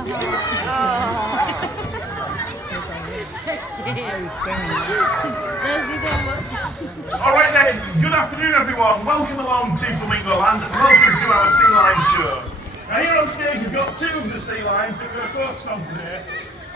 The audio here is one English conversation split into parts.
Alright then, good afternoon everyone. Welcome along to Flamingo Land and welcome to our sea lion show. Now here on stage we've got two of the sea lions that we're going to focus on today.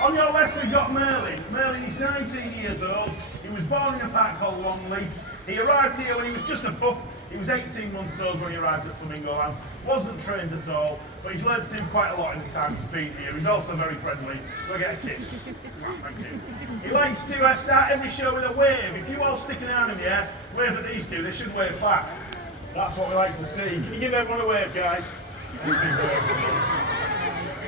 On your left we've got Merlin. Merlin is 19 years old. He was born in a park called Longleat. He arrived here when he was just a pup. He was 18 months old when he arrived at Flamingo Land. Wasn't trained at all, but he's learned to do quite a lot in the time he's been here. He's also very friendly. Go get a kiss. Thank you. He likes to start every show with a wave. If you all stick an arm in the air, wave at these two, they should wave back. That's what we like to see. Can you give everyone a wave, guys?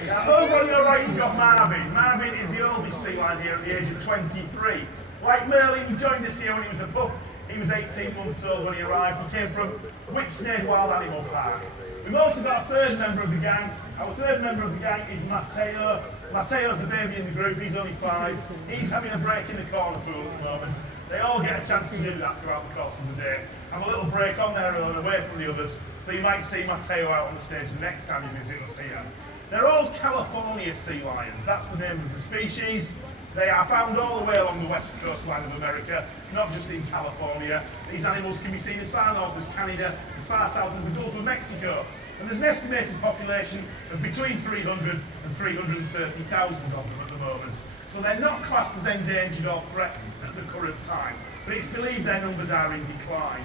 Now, over on your right, you've got Marvin. Marvin is the oldest sea lion here at the age of 23. Like Merlin, he joined us here when he was a pup. He was 18 months old when he arrived. He came from Whipsnade Wild Animal Park. We've also got a third member of the gang. Our third member of the gang is Matteo. Matteo's the baby in the group. He's only 5. He's having a break in the corner pool at the moment. They all get a chance to do that throughout the course of the day. Have a little break on their own, away from the others, so you might see Matteo out on the stage the next time you visit us here. They're all California sea lions. That's the name of the species. They are found all the way along the west coastline of America, not just in California. These animals can be seen as far north as Canada, as far south as the Gulf of Mexico. And there's an estimated population of between 300 and 330,000 of them at the moment. So they're not classed as endangered or threatened at the current time, but it's believed their numbers are in decline.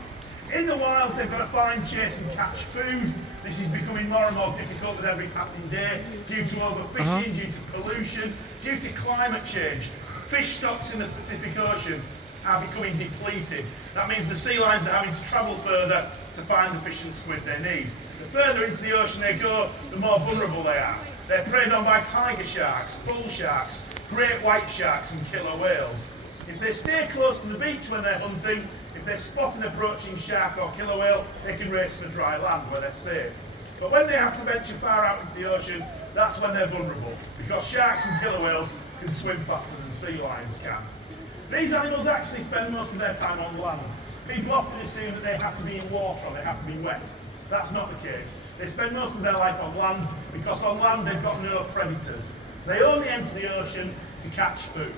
In the wild, they've got to find, chase and catch food. This is becoming more and more difficult with every passing day due to overfishing, due to pollution, due to climate change. Fish stocks in the Pacific Ocean are becoming depleted. That means the sea lions are having to travel further to find the fish and squid they need. The further into the ocean they go, the more vulnerable they are. They're preyed on by tiger sharks, bull sharks, great white sharks and killer whales. If they stay close to the beach when they're hunting, if they spot an approaching shark or killer whale, they can race for dry land where they're safe. But when they have to venture far out into the ocean, that's when they're vulnerable, because sharks and killer whales can swim faster than sea lions can. These animals actually spend most of their time on land. People often assume that they have to be in water or they have to be wet. That's not the case. They spend most of their life on land because on land they've got no predators. They only enter the ocean to catch food.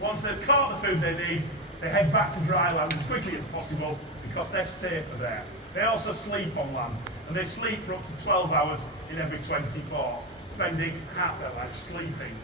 Once they've caught the food they need, they head back to dry land as quickly as possible because they're safer there. They also sleep on land, and they sleep for up to 12 hours in every 24, spending half their life sleeping.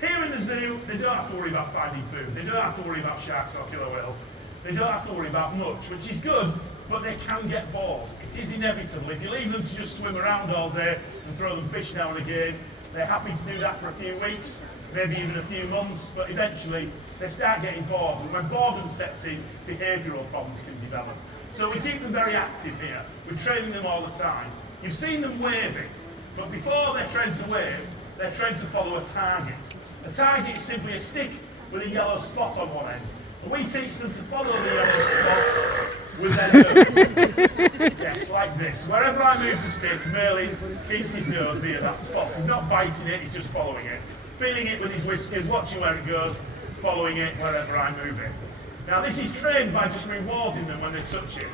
Here in the zoo, they don't have to worry about finding food. They don't have to worry about sharks or killer whales. They don't have to worry about much, which is good, but they can get bored. It is inevitable. If you leave them to just swim around all day and throw them fish now and again, they're happy to do that for a few weeks, maybe even a few months, but eventually they start getting bored, and when boredom sets in, behavioural problems can develop. So we keep them very active here. We're training them all the time. You've seen them waving, but before they're trained to wave, they're trained to follow a target. A target is simply a stick with a yellow spot on one end. And we teach them to follow the yellow spot with their nose. Yes, like this. Wherever I move the stick, Merlin keeps his nose near that spot. He's not biting it, he's just following it. Feeling it with his whiskers, watching where it goes, following it wherever I move it. Now this is trained by just rewarding them when they touch it.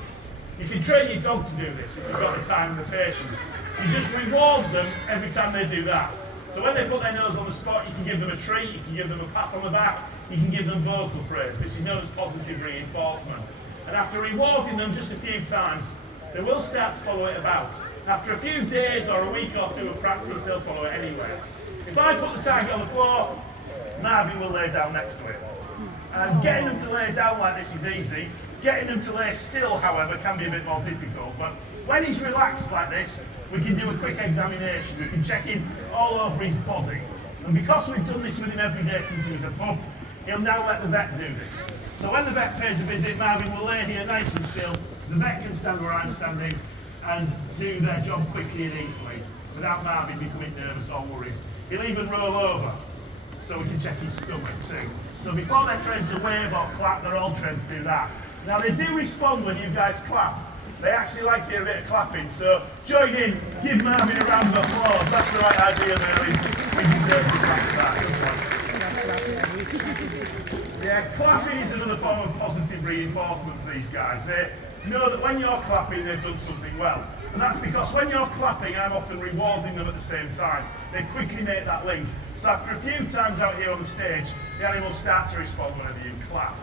You can train your dog to do this if you've got the time and the patience. You just reward them every time they do that. So when they put their nose on the spot, you can give them a treat, you can give them a pat on the back, you can give them vocal praise. This is known as positive reinforcement. And after rewarding them just a few times, they will start to follow it about. After a few days or a week or two of practice, they'll follow it anywhere. If I put the target on the floor, Marvin will lay down next to it. And getting them to lay down like this is easy. Getting them to lay still, however, can be a bit more difficult. But when he's relaxed like this, we can do a quick examination. We can check in all over his body. And because we've done this with him every day since he was a pup, he'll now let the vet do this. So when the vet pays a visit, Marvin will lay here nice and still. The vet can stand where I'm standing and do their job quickly and easily without Marvin becoming nervous or worried. He'll even roll over so we can check his stomach too. So before they're trained to wave or clap, they're all trained to do that. Now they do respond when you guys clap. They actually like to hear a bit of clapping, so join in, give Marvin a round of applause. That's the right idea, Merlin. We deserve to clap for that. Yeah, clapping is another form of positive reinforcement for these guys. They know that when you're clapping, they've done something well. And that's because when you're clapping, I'm often rewarding them at the same time. They quickly make that link. So after a few times out here on the stage, the animals start to respond whenever you clap.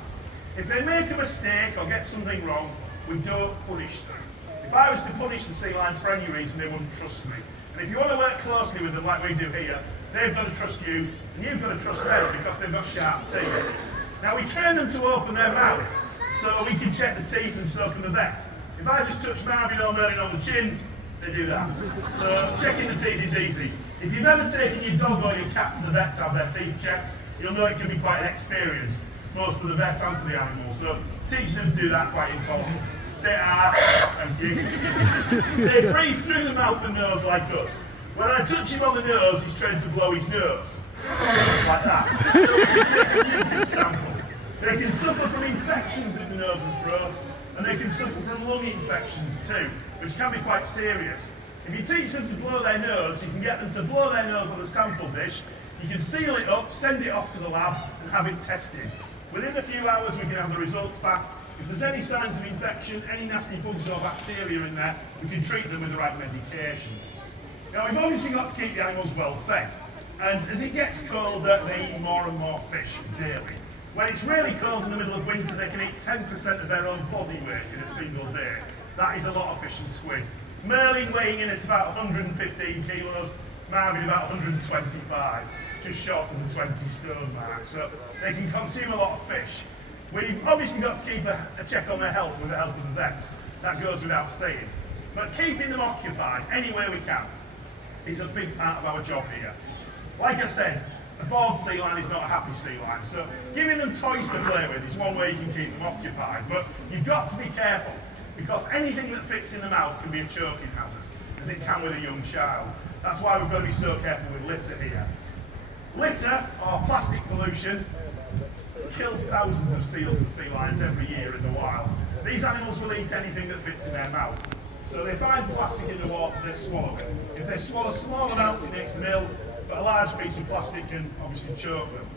If they make a mistake or get something wrong, we don't punish them. If I was to punish the sea lions for any reason, they wouldn't trust me. And if you want to work closely with them like we do here, they've got to trust you, and you've got to trust them because they've got sharp teeth. Now we train them to open their mouth, so we can check the teeth and so can the vet. If I just touch Marvin or Merlin on the chin, they do that. So checking the teeth is easy. If you've ever taken your dog or your cat to the vet to have their teeth checked, you'll know it can be quite an experience, both for the vet and for the animal. So teaching them to do that quite important. Say thank you. They breathe through the mouth and nose like us. When I touch him on the nose, he's trained to blow his nose. Like that. So we can take a mucus sample. They can suffer from infections in the nose and throat, and they can suffer from lung infections too, which can be quite serious. If you teach them to blow their nose, you can get them to blow their nose on a sample dish, you can seal it up, send it off to the lab, and have it tested. Within a few hours we can have the results back. If there's any signs of infection, any nasty bugs or bacteria in there, we can treat them with the right medication. Now we've obviously got to keep the animals well fed, and as it gets colder, they eat more and more fish daily. When it's really cold in the middle of winter, they can eat 10% of their own body weight in a single day. That is a lot of fish and squid. Merlin weighing in at about 115 kilos, Marvin about 125, just short of the 20 stone mark. So they can consume a lot of fish. We've obviously got to keep a check on their health with the help of the vets. That goes without saying. But keeping them occupied any way we can is a big part of our job here. Like I said, a bored sea lion is not a happy sea lion, so giving them toys to play with is one way you can keep them occupied. But you've got to be careful, because anything that fits in the mouth can be a choking hazard, as it can with a young child. That's why we've got to be so careful with litter here. Litter, or plastic pollution, kills thousands of seals and sea lions every year in the wild. These animals will eat anything that fits in their mouth. So they find plastic in the water, they swallow it. If they swallow small amounts, it makes them ill, but a large piece of plastic can obviously choke them.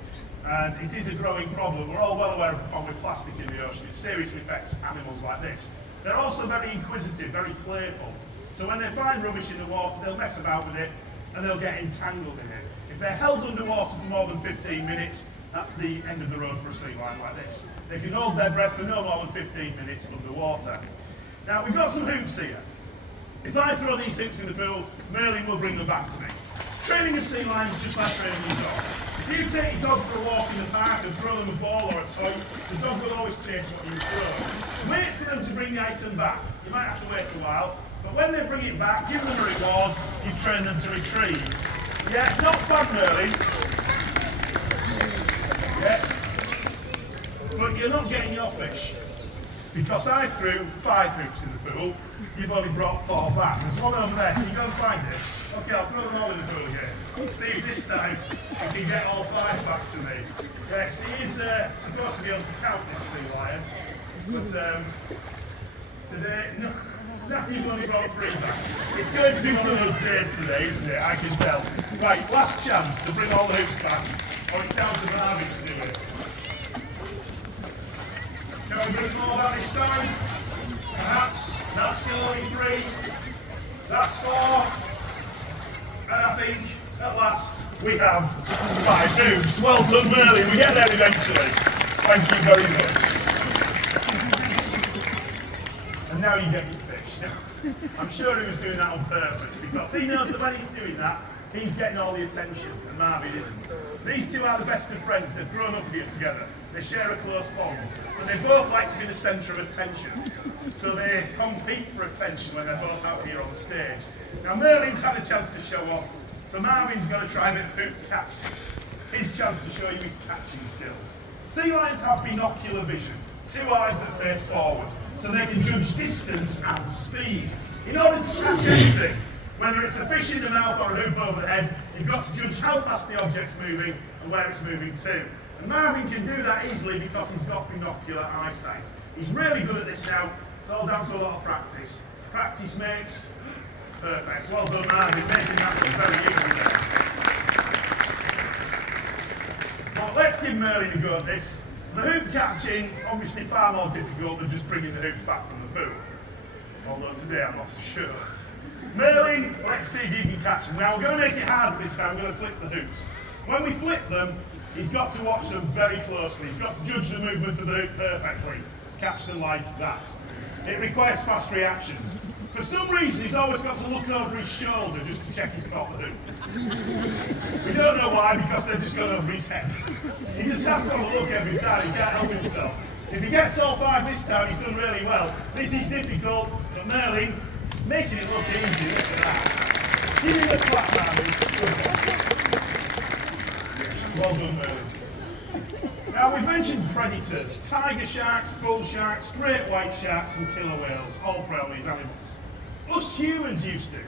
And it is a growing problem. We're all well aware of the problem with plastic in the ocean. It seriously affects animals like this. They're also very inquisitive, very playful. So when they find rubbish in the water, they'll mess about with it and they'll get entangled in it. If they're held underwater for more than 15 minutes, that's the end of the road for a sea lion like this. They can hold their breath for no more than 15 minutes underwater. Now we've got some hoops here. If I throw these hoops in the pool, Merlin will bring them back to me. Training a sea lion is just like training your dog. If you take your dog for a walk in the park and throw them a ball or a toy, the dog will always chase what you throw. Wait for them to bring the item back. You might have to wait a while, but when they bring it back, give them a reward, you've trained them to retrieve. Yeah, not bad, Merlin. Yeah. But you're not getting your fish. Because I threw 5 hoops in the pool, you've only brought 4 back. There's one over there, can you go and find it? Okay, I'll throw them all in the pool again. See if this time you can get all 5 back to me. Yes, he is supposed to be able to count this sea lion, but today, no, you've only brought 3 back. It's going to be one of those days today, isn't it? I can tell. Right, last chance to bring all the hoops back, or it's down to Marvin to do it. Can we do more about this time? Perhaps. That's only 3. That's 4. And I think, at last, we have 5 hoops. Well done, Merlin. We get there eventually. Thank you very much. And now you get your fish. Now, I'm sure he was doing that on purpose, because he knows that when he's doing that, he's getting all the attention, and Marvin isn't. These two are the best of friends. They've grown up here together. They share a close bond, but they both like to be the centre of attention. So they compete for attention when they're both out here on the stage. Now Merlin's had a chance to show off, so Marvin's going to try a bit of hoop catching. His chance to show you his catching skills. Sea lions have binocular vision, 2 eyes that face forward, so they can judge distance and speed. In order to catch anything, whether it's a fish in the mouth or a hoop over the head, you've got to judge how fast the object's moving and where it's moving to. And Marvin can do that easily because he's got binocular eyesight. He's really good at this now. It's all down to a lot of practice. Practice makes perfect. Well done, Marvin, making that very easy. But let's give Merlin a go at this. The hoop catching, obviously far more difficult than just bringing the hoops back from the pool. Although today I'm not so sure. Merlin, let's see if you can catch them. Now we're going to make it hard this time, we're going to flip the hoops. When we flip them, he's got to watch them very closely. He's got to judge the movement of the hoop perfectly to catch them like that. It requires fast reactions. For some reason, he's always got to look over his shoulder just to check he's got the hoop. We don't know why, because they're just gone over his head. He just has to have a look every time, he can't help himself. If he gets all 5 this time, he's done really well. This is difficult, but Merlin, making it look easy, look at that. Give him the clap, man. Yes, well done, Merlin. Now, we've mentioned predators, tiger sharks, bull sharks, great white sharks and killer whales, all prey on these animals. Us humans used to.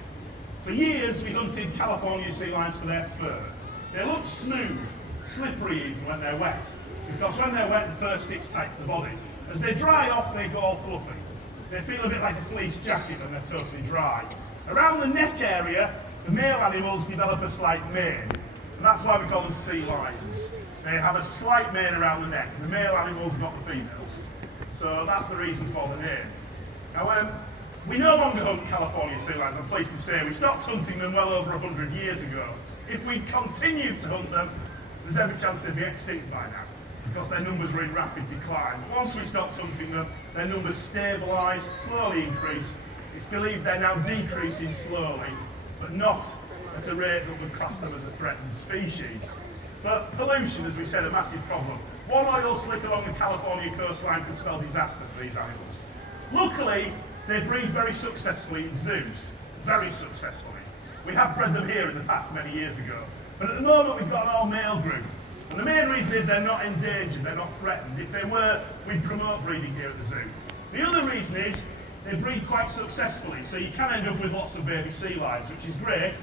For years, we hunted California sea lions for their fur. They look smooth, slippery even when they're wet, because when they're wet, the fur sticks tight to the body. As they dry off, they go all fluffy. They feel a bit like a fleece jacket when they're totally dry. Around the neck area, the male animals develop a slight mane, and that's why we call them sea lions. They have a slight mane around the neck, the male animals, not the females. So that's the reason for the name. Now, we no longer hunt California sea lions, I'm pleased to say. We stopped hunting them well over 100 years ago. If we continued to hunt them, there's every chance they'd be extinct by now, because their numbers were in rapid decline. But once we stopped hunting them, their numbers stabilised, slowly increased. It's believed they're now decreasing slowly, but not at a rate that would class them as a threatened species. But pollution, as we said, a massive problem. One oil slick along the California coastline could spell disaster for these animals. Luckily, they breed very successfully in zoos, very successfully. We have bred them here in the past many years ago, but at the moment we've got an all-male group. And the main reason is they're not endangered, they're not threatened. If they were, we'd promote breeding here at the zoo. The other reason is they breed quite successfully, so you can end up with lots of baby sea lions, which is great,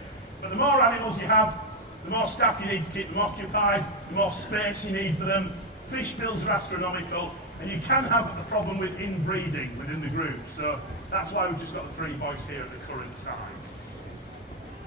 but the more animals you have, the more staff you need to keep them occupied, the more space you need for them. Fish bills are astronomical, and you can have a problem with inbreeding within the group. So that's why we've just got the 3 boys here at the current time.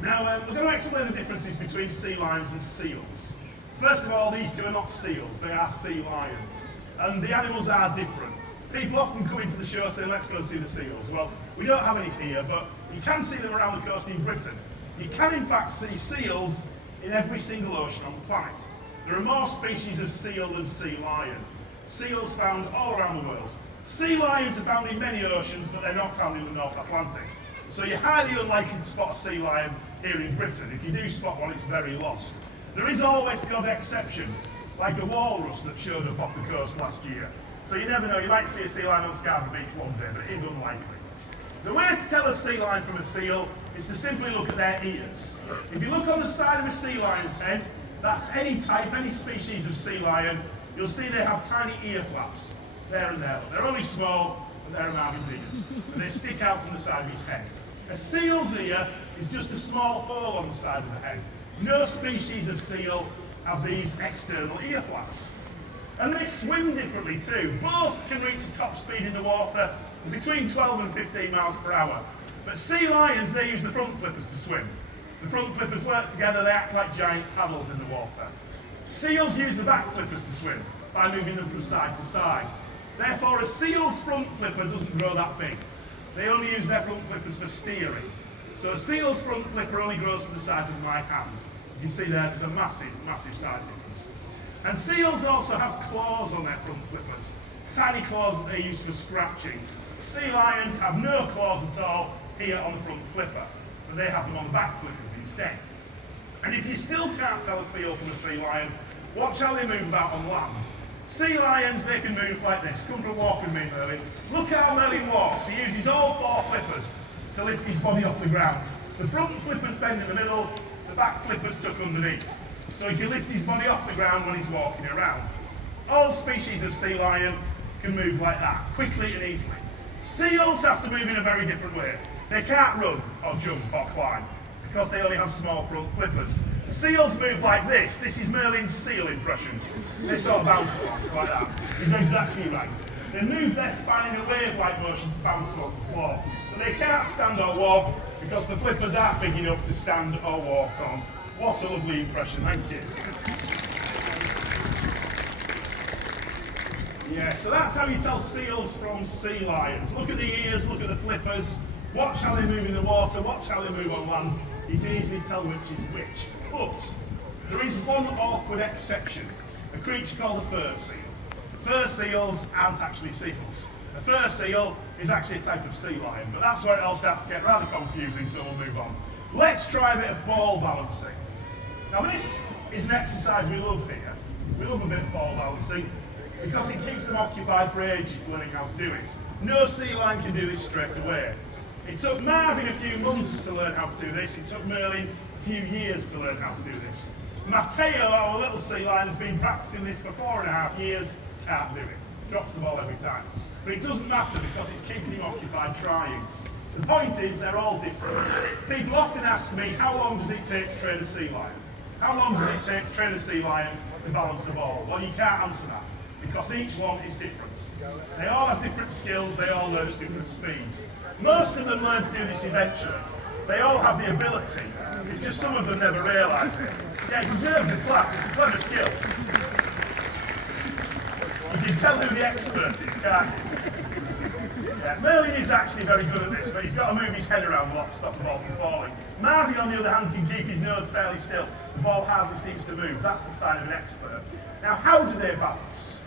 Now, we're going to explain the differences between sea lions and seals. First of all, these two are not seals, they are sea lions. And the animals are different. People often come into the show saying, let's go and see the seals. Well, we don't have any here, but you can see them around the coast in Britain. You can, in fact, see seals in every single ocean on the planet. There are more species of seal than sea lion. Seals found all around the world. Sea lions are found in many oceans, but they're not found in the North Atlantic. So you're highly unlikely to spot a sea lion here in Britain. If you do spot one, it's very lost. There is always the odd exception, like a walrus that showed up off the coast last year. So you never know, you might see a sea lion on Scarborough Beach one day, but it is unlikely. The way to tell a sea lion from a seal is to simply look at their ears. If you look on the side of a sea lion's head, that's any type, any species of sea lion, you'll see they have tiny ear flaps, there and there. They're only small, but they're around his ears, and they stick out from the side of his head. A seal's ear is just a small hole on the side of the head. No species of seal have these external ear flaps. And they swim differently too. Both can reach a top speed in the water of between 12 and 15 miles per hour. But sea lions, they use the front flippers to swim. The front flippers work together, they act like giant paddles in the water. Seals use the back flippers to swim by moving them from side to side. Therefore, a seal's front flipper doesn't grow that big. They only use their front flippers for steering. So a seal's front flipper only grows to the size of my hand. You can see there's a massive, massive size difference. And seals also have claws on their front flippers, tiny claws that they use for scratching. Sea lions have no claws at all here on the front flipper, but they have them on the back flippers instead. And if you still can't tell a seal from a sea lion, watch how they move about on land. Sea lions, they can move like this. Come for a walk with me, Merlin. Look how Merlin walks. He uses all 4 flippers to lift his body off the ground. The front flippers bend in the middle, the back flippers tuck underneath. So he can lift his body off the ground when he's walking around. All species of sea lion can move like that, quickly and easily. Seals have to move in a very different way. They can't run or jump or climb because they only have small front flippers. Seals move like this. This is Merlin's seal impression. They sort of bounce along like that. He's exactly right. They move their spine in a wave-like motion to bounce along the floor. But they can't stand or walk because the flippers aren't big enough to stand or walk on. What a lovely impression, thank you. Yeah, so that's how you tell seals from sea lions. Look at the ears, look at the flippers. Watch how they move in the water, watch how they move on land. You can easily tell which is which. But there is one awkward exception, a creature called a fur seal. Fur seals aren't actually seals. A fur seal is actually a type of sea lion, but that's where it all starts to get rather confusing, so we'll move on. Let's try a bit of ball balancing. Now this is an exercise we love here. We love a bit of ball balancing because it keeps them occupied for ages learning how to do it. No sea lion can do this straight away. It took Marvin a few months to learn how to do this. It took Merlin a few years to learn how to do this. Matteo, our little sea lion, has been practicing this for 4.5 years. Can't do it. Drops the ball every time. But it doesn't matter because it's keeping him occupied trying. The point is, they're all different. People often ask me, how long does it take to train a sea lion? How long does it take to train a sea lion to balance the ball? Well, you can't answer that because each one is different. They all have different skills, they all learn at different speeds. Most of them learn to do this eventually. They all have the ability. It's just some of them never realise it. Yeah, it deserves a clap. It's a clever skill. You can tell who the expert is, can't you? Yeah, Merlin is actually very good at this, but he's got to move his head around a lot to stop the ball from falling. Marvin, on the other hand, can keep his nose fairly still. The ball hardly seems to move. That's the sign of an expert. Now, how do they balance?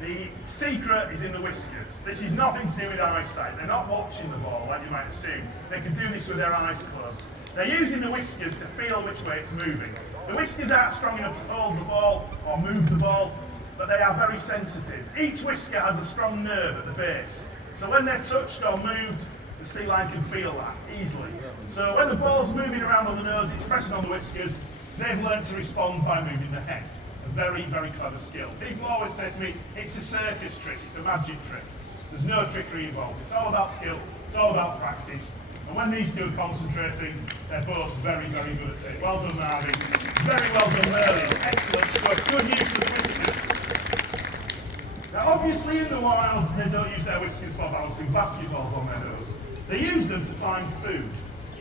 The secret is in the whiskers. This is nothing to do with eyesight. They're not watching the ball, like you might assume. They can do this with their eyes closed. They're using the whiskers to feel which way it's moving. The whiskers aren't strong enough to hold the ball or move the ball, but they are very sensitive. Each whisker has a strong nerve at the base. So when they're touched or moved, the sea lion can feel that easily. So when the ball's moving around on the nose, it's pressing on the whiskers, they've learned to respond by moving the head. A very, very clever skill. People always say to me, it's a circus trick, it's a magic trick. There's no trickery involved. It's all about skill, it's all about practice. And when these two are concentrating, they're both very, very good at it. Well done, Marvin. Very well done, Merlin. Excellent stuff. Good use of whiskers. Now, obviously, in the wild, they don't use their whiskers for balancing basketballs on their nose. They use them to find food.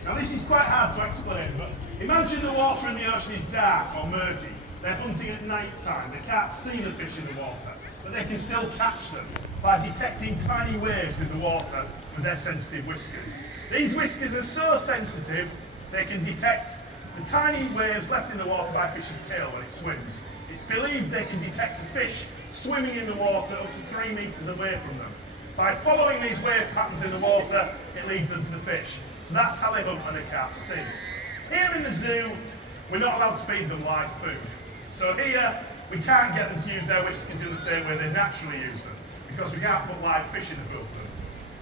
Now, this is quite hard to explain, but imagine the water in the ocean is dark or murky. They're hunting at night time. They can't see the fish in the water, but they can still catch them by detecting tiny waves in the water with their sensitive whiskers. These whiskers are so sensitive, they can detect the tiny waves left in the water by a fish's tail when it swims. It's believed they can detect a fish swimming in the water up to 3 meters away from them. By following these wave patterns in the water, it leads them to the fish. So that's how they hunt when they can't see. Here in the zoo, we're not allowed to feed them live food. So here, we can't get them to use their whiskers in the same way they naturally use them, because we can't put live fish in the book of them.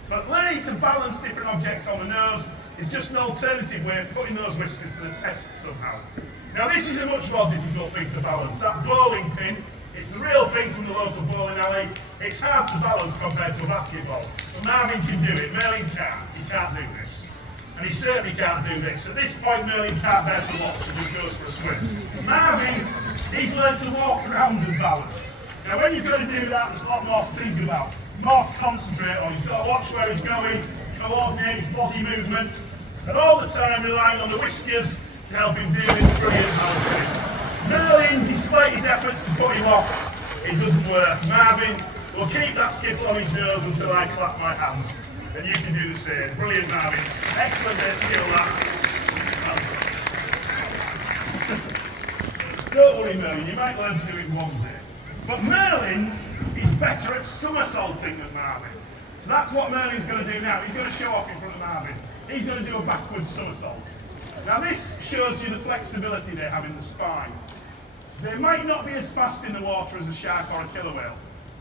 But learning to balance different objects on the nose is just an alternative way of putting those whiskers to the test somehow. Now this is a much more difficult thing to balance. That bowling pin, it's the real thing from the local bowling alley. It's hard to balance compared to a basketball. But Marvin can do it, Merlin can't. He can't do this. And he certainly can't do this. At this point, Merlin can't bear to watch and he goes for a swim. Marvin, he's learned to walk around and balance. Now when you've got to do that, there's a lot more to think about, more to concentrate on. He's got to watch where he's going, coordinate his body movement, and all the time relying on the whiskers to help him do this brilliant balancing. Merlin, despite his efforts to put him off, it doesn't work. Marvin will keep that skittle on his nose until I clap my hands. And you can do the same. Brilliant, Marvin. Excellent bit of skill, that. Don't worry, Merlin, you might learn to do it one day. But Merlin is better at somersaulting than Marvin. So that's what Merlin's going to do now. He's going to show off in front of Marvin. He's going to do a backwards somersault. Now this shows you the flexibility they have in the spine. They might not be as fast in the water as a shark or a killer whale,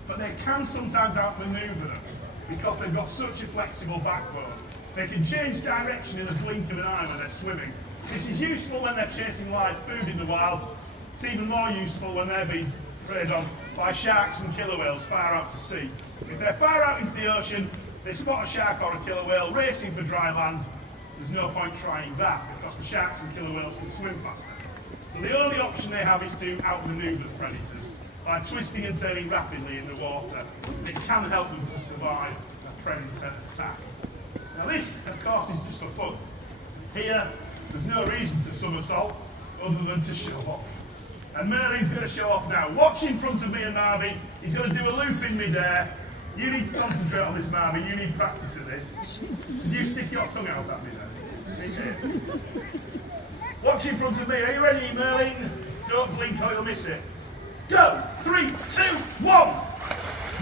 but they can sometimes outmaneuver them because they've got such a flexible backbone. They can change direction in the blink of an eye when they're swimming. This is useful when they're chasing live food in the wild. It's even more useful when they're being preyed on by sharks and killer whales far out to sea. If they're far out into the ocean, they spot a shark or a killer whale racing for dry land, there's no point trying that because the sharks and killer whales can swim faster. So the only option they have is to outmaneuver the predators by twisting and turning rapidly in the water. It can help them to survive a predator attack. Now this, of course, is just for fun. Here, there's no reason to somersault other than to show off. And Merlin's going to show off now. Watch in front of me and Marvin. He's going to do a loop in midair, You need to concentrate on this, Marvin. You need practice at this. Did you stick your tongue out at me then? Watch in front of me. Are you ready, Merlin? Don't blink or you'll miss it. Go! 3, 2, 1!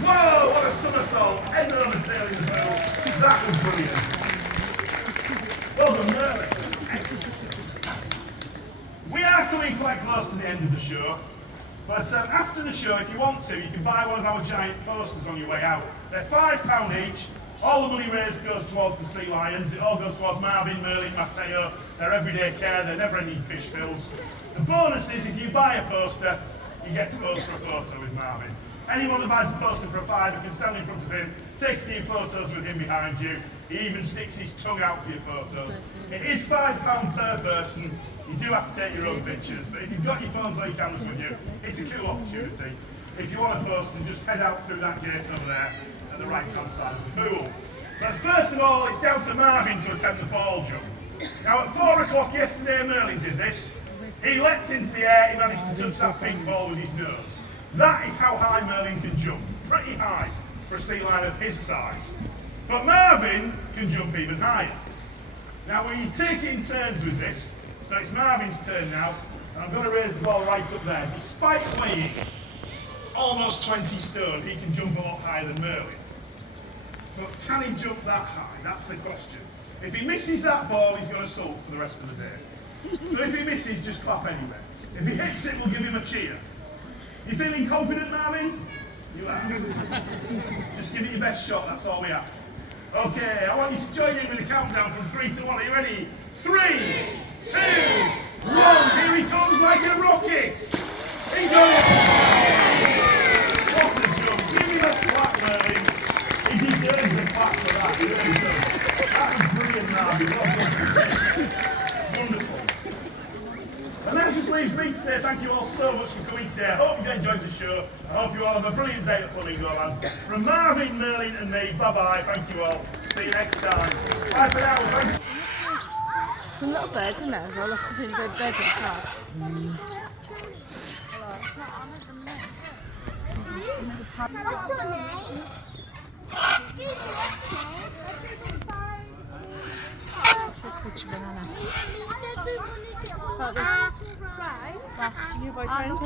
Whoa! What a somersault! Ended on the tail in the pool. That was brilliant. Well done, Merlin. Excellent. We are coming quite close to the end of the show. But after the show, if you want to, you can buy one of our giant posters on your way out. They're £5 each. All the money raised goes towards the sea lions. It all goes towards Marvin, Merlin, Matteo, their everyday care, their never-ending fish fills. The bonus is if you buy a poster, you get to pose for a photo with Marvin. Anyone that buys a poster for a £5 can stand in front of him, take a few photos with him behind you. He even sticks his tongue out for your photos. It is £5 per person. You do have to take your own pictures, but if you've got your phones or your cameras with you, it's a cool opportunity. If you want to post, then just head out through that gate over there at the right-hand side of the pool. But first of all, it's down to Marvin to attempt the ball jump. Now at 4 o'clock yesterday, Merlin did this. He leapt into the air, he managed to touch that pink ball with his nose. That is how high Merlin can jump. Pretty high for a sea lion of his size. But Marvin can jump even higher. Now we take it in turns with this. So it's Marvin's turn now, and I'm going to raise the ball right up there. Despite weighing almost 20 stone, he can jump a lot higher than Merlin. But can he jump that high? That's the question. If he misses that ball, he's going to sulk for the rest of the day. So if he misses, just clap anyway. If he hits it, we'll give him a cheer. You feeling confident, Marvin? You are. Just give it your best shot, that's all we ask. Okay, I want you to join in with the countdown from 3 to 1. Are you ready? 3, 2, 1, here he comes like a rocket! He goes! What a jump! Give me that clap, Merlin! He deserves a clap for that, he really does. That was brilliant, Marvin. Well done. Wonderful. And that just leaves me to say thank you all so much for coming today. I hope you enjoyed the show. I hope you all have a brilliant day at Flamingo Land. From Marvin, Merlin and me, bye-bye. Thank you all. See you next time. Bye for now. Thank you. Some little birds in there as well. I think they're good car. What's your name? Banana. Said we wanted to. Right. Your boyfriend?